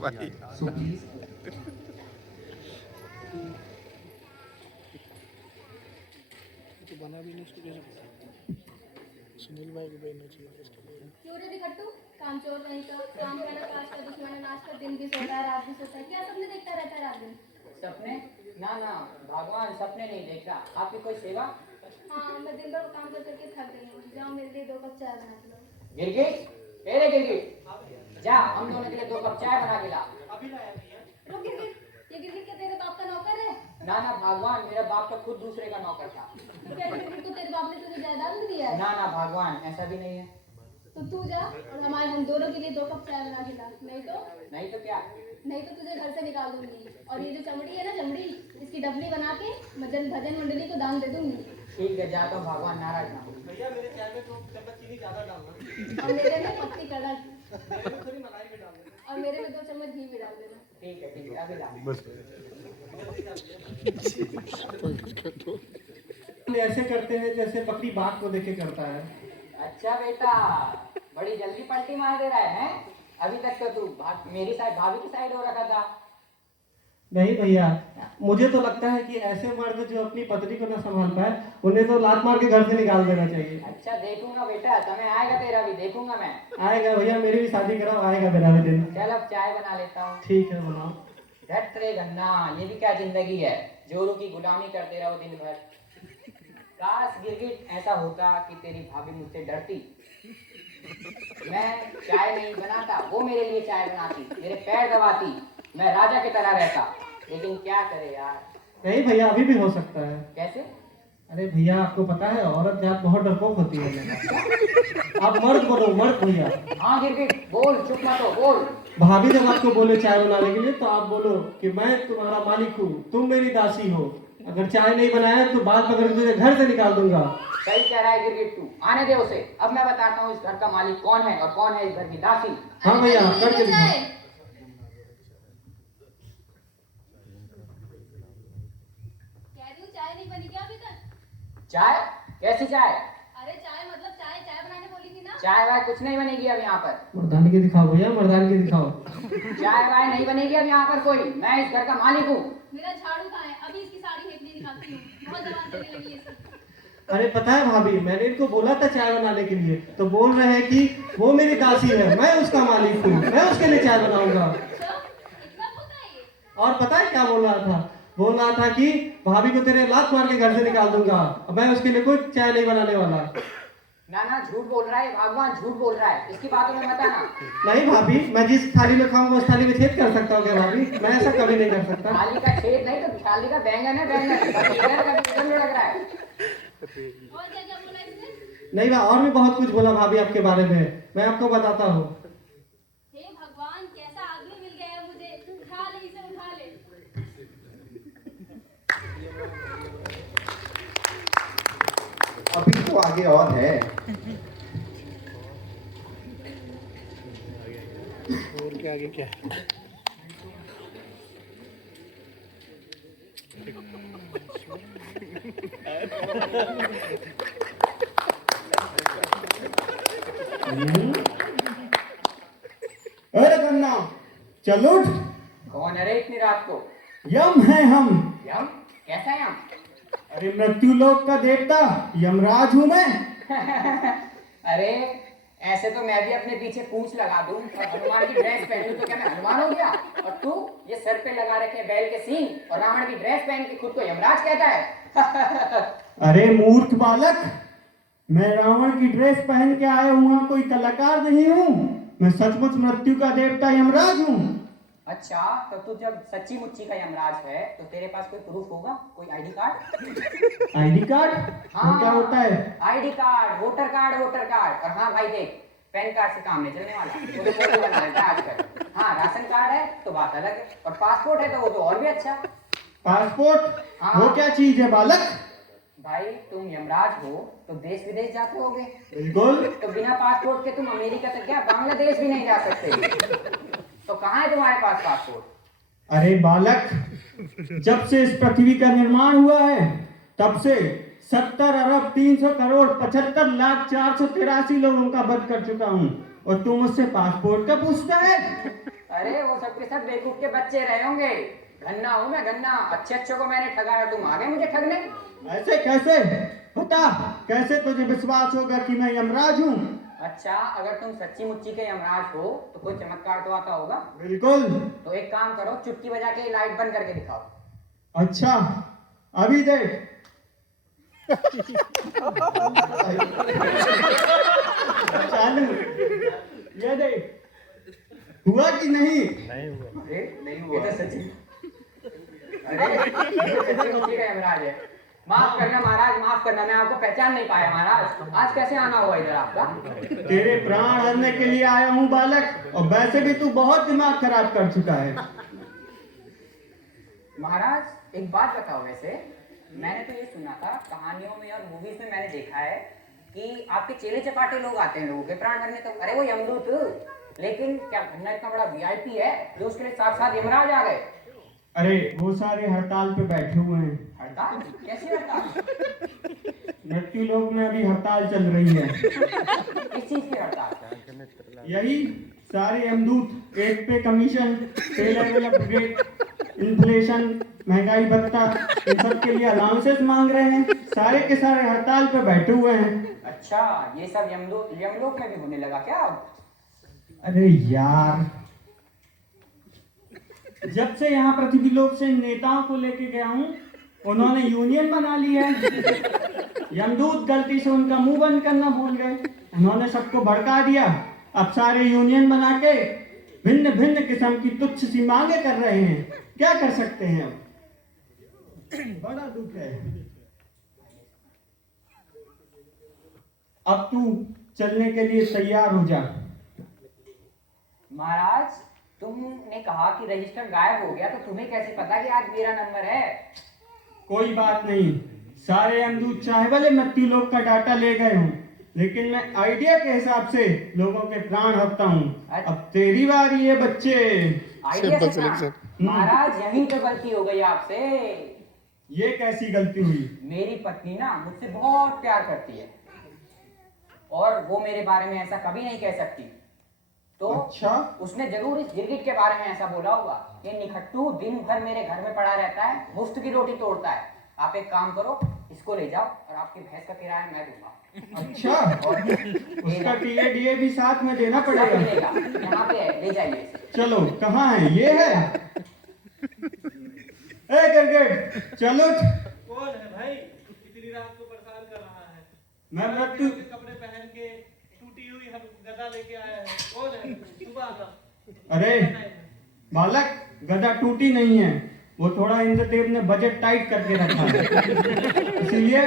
भाई so please तो बना भी नहीं इसको कैसे पता? सुनील भाई को भेजना चाहिए इसके लिए। क्यों रे बिकट्टू, काम चोर वहीं का काम करना, काज का दुश्मन है, नाच का दिन भी सोता है रात भी सोता है, क्या सपने देखता रहता है रात दिन? सपने? ना ना, भगवान सपने नहीं देखता। आपकी कोई सेवा? हाँ, मैं दिन भर काम कर करके थक गई हूँ, जाओ मेरे लिए 2 कप चाय बना के लो। गिरगिट, तेरे गिरगिट, जा हम दोनों के लिए 2 कप चाय बना के ला। रुक गिरगिट, ये गिरगिट क्या तेरे बाप का नौकर है? ना ना भगवान, मेरा बाप तो खुद दूसरे का नौकर था। क्या गिरगिट को तेरे बाप ने तुझे जायदाद में दिया है? ना ना भगवान, ऐसा भी नहीं है। तो तू जा और हम दोनों के लिए 2 कप चाय बना के ला, नहीं तो क्या? नहीं तो तुझे घर से निकाल दूंगी। और ये जो चमड़ी है ना, चमड़ी, इसकी डबली बना के भजन मंडली को दान दे दूंगी। ठीक है, जाता हूँ भगवान, नाराज ना हो। भैया मेरे चाय में 2 चम्मच चीनी ज्यादा डालना। और मेरे में पत्ती कड़क, मेरे में थोड़ी मलाई भी डाल देना। और मेरे में 2 चम्मच घी भी डाल देना। ठीक है, अभी ला। ऐसे करते हैं जैसे बकरी बाघ को देखे करता है। अच्छा बेटा, बड़ी जल्दी पलटी मार दे रहा है, हैं? अभी तक तो तू मेरी साइड, भाभी की साइड हो रखा था। नहीं भैया, मुझे तो लगता है कि ऐसे मर्द जो अपनी पत्नी को ना संभाल पाए, उन्हें तो लात मार के घर से निकाल देना चाहिए। अच्छा देखूंगा बेटा, समय आएगा तेरा भी, देखूंगा मैं। आएगा भैया, मेरी भी शादी कराओ, आएगा मेरा भी दिन। चल अब चाय बना लेता हूँ। ठीक है, बनाओ। झट रे गन्ना, ये भी क्या जिंदगी है, जोरों की गुलामी करते रहो दिन भर। काश गिरगिट ऐसा होता कि तेरी भाभी मुझसे डरती, मैं चाय नहीं बनाता, वो मेरे लिए चाय बनाती, मेरे पैर दबाती, मैं राजा की तरह रहता। लेकिन क्या करे यार। नहीं भैया, अभी भी हो सकता है। कैसे? अरे भैया, आपको पता है औरत जात बहुत डरपोक होती है। आप मर्द बोलो, मर्द भैया। हाँ गिरगिट बोल, चुप मत हो, बोल। भाभी जब आपको बोले चाय बनाने के लिए, तो आप बोलो कि मैं तुम्हारा मालिक हूँ, तुम मेरी दासी हो। अगर चाय नहीं बनाया तो बात पकड़ के तुझे घर से निकाल दूंगा। सही कह रहा है गिरगिट, तू आने दे उसे। अब मैं बताता हूँ इस घर का मालिक कौन है और कौन है इस घर की दासी। हाँ भैया, करके दिखाओ। कह रही हूँ चाय नहीं बनी क्या अभी तक? चाय? कैसी चाय? अरे चाय मतलब चाय बनाने बोली थी ना। चाय वाय कुछ नहीं बनेगी अब यहाँ पर। मर्दान के दिखाओ भैया, मर्दान के दिखाओ। चाय वाय नहीं बनेगी अब यहाँ पर कोई, मैं इस घर का मालिक हूँ। मेरा झाड़ू कहाँ है? अभी इसकी साड़ी हेकने निकालती हूँ, बहुत जवान लगने लगी है सब। अरे पता है भाभी, मैंने इनको बोला था चाय बनाने के लिए, तो बोल रहे हैं कि वो मेरी दासी है, मैं उसका मालिक हूँ, मैं उसके लिए चाय बनाऊंगा। अच्छा, इतना होता है ये? और पता है क्या बोल रहा था? बोल रहा था कि भाभी को तेरे लात मार के घर से निकाल दूंगा, मैं उसके लिए कोई चाय नहीं बनाने वाला। ना ना, झूठ बोल रहा है भगवान, झूठ बोल रहा है, इसकी बातों में मत आना। नहीं भाभी, मैं जिस थाली में खाऊंगा उस थाली में छेद कर सकता हूँ क्या भाभी? मैं ऐसा कभी नहीं कर सकता। थाली का छेद नहीं तो थाली का बैंगन है, बैंगन का लग रहा है। और क्या क्या बोला इसने? नहीं मैं और भी बहुत कुछ बोला भाभी आपके बारे में, मैं आपको बताता हूँ। हे भगवान, कैसा आदमी मिल गया है मुझे, उठा ले इसे, उठा ले। अभी तो आगे और है। और क्या आगे क्या है? अरे गन्ना, चल उठ। कौन है रे इतनी रात को? यम है हम। यम? कैसा यम? अरे मृत्यु लोक का देवता यमराज हूँ मैं। अरे ऐसे तो मैं भी अपने पीछे पूंछ लगा दूं और हनुमान की ड्रेस पहन लूं तो क्या मैं हनुमान हो गया? और तू ये सर पे लगा रखे बैल के सींग और रावण की ड्रेस पहन के खुद को यमराज कहता है? अरे मूर्ख बालक, मैं रावण की ड्रेस पहन के आया हुआ कोई कलाकार नहीं हूँ, मैं सचमुच मृत्यु का देवता यमराज हूँ। अच्छा, तो तू जब सच्ची मुच्ची का यमराज है तो तेरे पास कोई प्रूफ होगा, कोई आईडी कार्ड? ID card? हाँ, वो क्या होता है? ID card, voter card, voter card. और हाँ भाई देख, पैन कार्ड से काम नहीं चलने वाला, वो तो फोटो बना लेता है आजकल। हाँ, राशन कार्ड है तो बात अलग है, और पासपोर्ट है तो वो तो और भी अच्छा। पासपोर्ट? हाँ। वो क्या चीज है बालक? भाई तुम यमराज हो तो देश विदेश जाते होगे, बिल्कुल। तो बिना पासपोर्ट के तुम अमेरिका तक क्या बांग्लादेश भी नहीं जा सकते। तो कहाँ है तुम्हारे पास पासपोर्ट? अरे बालक, जब से इस पृथ्वी का निर्माण हुआ है तब से 70,300,75,04,83 लोगों का वध कर चुका हूँ, और तू मुझसे पासपोर्ट का पूछता है? अरे वो सब के सब बेवकूफ के बच्चे रहे होंगे। गन्ना हूँ मैं, गन्ना। अच्छे अच्छे को मैंने ठगाया, तुम आ गए मुझे ठगने। ऐसे कैसे? बता, कैसे तुझे विश्वास होगा कि मैं यमराज हूँ? अच्छा, अगर तुम सच्ची मुच्ची के यमराज हो तो कोई चमत्कार तो आता होगा। बिल्कुल। तो एक काम करो, चुटकी बजा के लाइट बंद करके दिखाओ। अच्छा, अभी देख। चालू, ये देख। हुआ कि नहीं? अरे नहीं हुआ। ये तो सच्ची, अरे ये तो सच्ची मुच्ची का यमराज है। माफ करना महाराज, माफ करना, मैं आपको पहचान नहीं पाया महाराज। आज कैसे आना हुआ इधर आपका? तेरे प्राण हरने के लिए आया हूँ बालक, और वैसे भी तू बहुत दिमाग खराब कर चुका है। महाराज एक बात बताओ, वैसे मैंने तो ये सुना था कहानियों में और मूवीज में, मैंने देखा है कि आपके चेले चपाटे लोग आते हैं लोगों के प्राण भरने। तो अरे वो यमदूत, लेकिन क्या गन्ना इतना बड़ा वीआईपी है जो उसके लिए साक्षात यमराज आ गए? अरे वो सारे हड़ताल पे बैठे हुए हैं। हड़ताल? कैसी हड़ताल? मृत्यु लोक में अभी हड़ताल चल रही है। किस चीज की हड़ताल? यही सारे यमदूत, एक पे कमीशन, पे लेवल अपग्रेड, इन्फ्लेशन, महंगाई भत्ता, इन सब के लिए अलाउंसेस मांग रहे हैं। सारे के सारे हड़ताल पे बैठे हुए हैं। अच्छा, ये सब यमलोक में भी होने लगा क्या अब? अरे यार, जब से यहाँ पृथ्वी लोक से नेताओं को लेके गया हूँ, उन्होंने यूनियन बना ली है। यमदूत गलती से उनका मुंह बंद करना भूल गए, उन्होंने सबको भड़का दिया। अब सारे यूनियन बना के भिन्न भिन्न किस्म की तुच्छ सी मांगे कर रहे हैं। क्या कर सकते हैं? अब बड़ा दुख है। अब तू चलने के लिए तैयार हो जा। महाराज, तुमने कहा कि रजिस्टर गायब हो गया, तो तुम्हें कैसे पता कि आज मेरा नंबर है? कोई बात नहीं, सारे यमदूत चाहे भले मृत्यु लोक का डाटा ले गए हूँ, लेकिन मैं आइडिया के हिसाब से लोगों के प्राण हरता हूँ। अब तेरी बारी है बच्चे। आइडिया से प्राण? महाराज यहीं तो गलती हो गई आपसे। ये कैसी गलती हुई? मेरी पत्नी ना मुझसे बहुत प्यार करती है, और वो मेरे बारे में ऐसा कभी नहीं कह सकती। तो अच्छा, उसने जरूर इस गिरगिट के बारे में ऐसा बोला होगा। ये निखट्टू दिन भर मेरे घर में पड़ा रहता है, मुफ्त की रोटी तोड़ता है। आप एक काम करो, इसको ले जाओ और आपकी भैंस का किराया मैं दूंगा। अच्छा, और उसका टीए भी साथ में देना पड़ेगा। यहाँ पे है, ले जाइए। चलो, कहाँ है? ये है। ए गिरगिट, चलो। कौन है भाई? इतनी रात को परेशान कर रहा है। मैं मृत्यु कपड़े पहन के टूटी हुई हम गदा लेके आया है। कौन है? सुबह आता। अरे बालक, गदा टूटी नहीं है, वो थोड़ा इंद्रदेव ने बजट टाइट करके रखा है, इसीलिए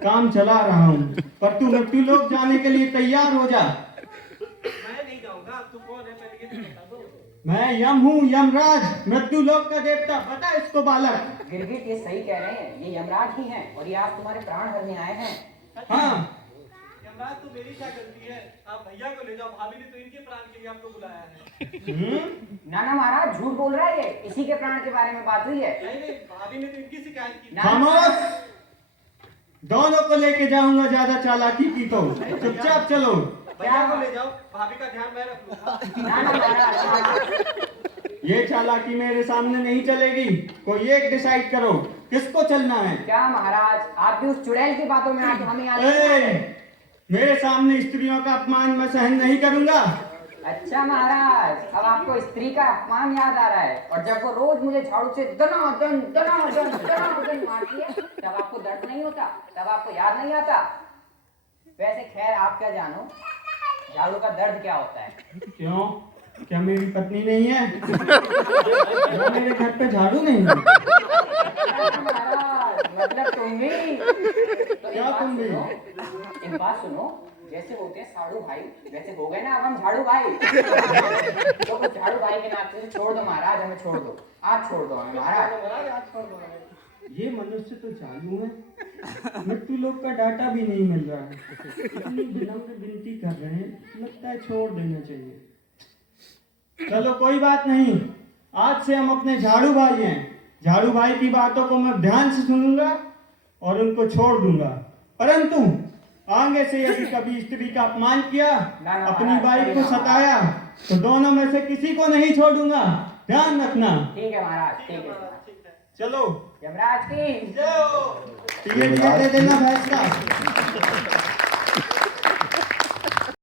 काम चला रहा हूँ। पर तू मृत्यु लोक जाने के लिए तैयार हो जा। मैं नहीं जाऊंगा। तू कौन है पहले ये बता दो। मैं यम हूँ, यमराज, मृत्यु लोक का देवता। बता इसको बालक। गिरगिट ये सही कह रहे हैं, ये यमराज ही हैं और ये आज तुम्हारे प्राण भरने आए हैं। हाँ, यमराज, तो मेरी क्या गलती है? आप भैया को ले जाओ, भाभी ने तो इनके प्राण के लिए आपको बुलाया है। ना ना महाराज, झूठ बोल रहा है ये, इसी के प्राण के बारे में बात हुई है। नहीं नहीं, भाभी ने तो इनकी शिकायत की। खामोश, दोनों को लेके जाऊंगा। ज्यादा चालाकी की तो चुपचाप चलो। भैया को ले जाओ, भाभी का ध्यान मैं रख लूंगा। ना ना महाराज, ये चालाकी मेरे सामने नहीं चलेगी। कोई एक डिसाइड करो, किसको चलना है? क्या महाराज, आप भी उस चुड़ैल की बातों में आके हमें मेरे सामने स्त्रियों का अपमान मैं सहन नहीं करूंगा। अच्छा महाराज, अब आपको स्त्री का अपमान याद आ रहा है, और जब वो रोज मुझे झाड़ू से दनादन दनादन दनादन मारती है, तब आपको दर्द नहीं होता, तब आपको याद नहीं आता। वैसे खैर, आप क्या जानो झाड़ू का दर्द क्या होता है? क्यों? क्या मेरी पत्नी नहीं है? क्या मेरे घर पे झाड़ू नहीं है? महाराज, मतलब तुम भी? तो क्या तुम भी? एक बात सुनो, जैसे होते हैं साड़ू भाई, वैसे हो गए ना अब हम झाड़ू भाई। तो झाड़ू भाई के नाते से छोड़ दो महाराज, हमें छोड़ दो, आज छोड़ दो हमें महाराज। ये मनुष्य तो चालू है, मृत्यु लोक का डाटा भी नहीं मिल रहा है। इतनी विनम्र विनती कर रहे हैं, लगता है छोड़ देना चाहिए। चलो कोई बात नहीं, आज से हम अपने झाड़ू भाई हैं। झाड़ू भाई की बातों को मैं ध्यान से सुनूंगा और उनको छोड़ दूंगा। परंतु आगे से यदि कभी स्त्री का अपमान किया, अपनी बाई को सताया, तो दोनों में से किसी को नहीं छोड़ूंगा, ध्यान रखना। ठीक है महाराज, ठीक है। चलो यमराज की टिकट दे देना भैंस का।